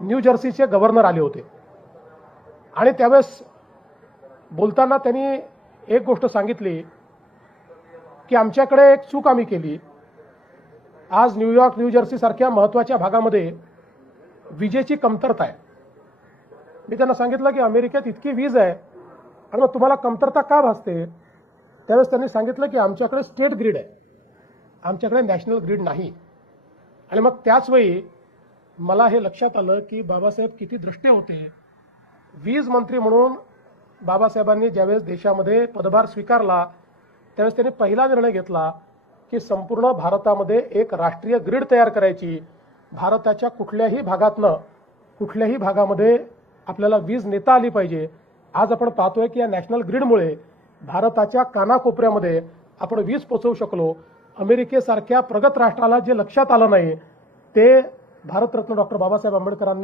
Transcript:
New जर्सीचे governor आले होते आणि त्यावेळेस बोलताना त्यांनी एक गोष्ट सांगितली की आमच्याकडे एक चूक आम्ही केली. आज न्यूयॉर्क न्यू जर्सी सारख्या महत्त्वाच्या भागामध्ये विजेची कमतरता आहे. मी त्यांना सांगितलं की अमेरिकेत इतकी वीज आहे आणि मग तुम्हाला कमतरता का भासते. त्यावेळेस त्यांनी सांगितलं की आमच्याकडे स्टेट ग्रीड आहे, आमच्याकडे नॅशनल ग्रीड नाही. आणि मग त्याचवेळी मला हे लक्षात आलं की बाबासाहेब किती दृष्टे होते. वीज मंत्री म्हणून बाबासाहेबांनी ज्यावेळेस देशामध्ये पदभार स्वीकारला त्यावेळेस त्यांनी पहिला निर्णय घेतला की संपूर्ण भारतामध्ये एक राष्ट्रीय ग्रीड तयार करायची. भारताच्या कुठल्याही भागामध्ये आपल्याला वीज नेता आली पाहिजे. आज आपण पाहतोय की या नॅशनल ग्रीडमुळे भारताच्या कानाकोपऱ्यामध्ये आपण वीज पोहोचवू शकलो. अमेरिकेसारख्या प्रगत राष्ट्राला जे लक्षात आलं नाही ते भारतरत्न डॉक्टर बाबासाहेब आंबेडकरांनी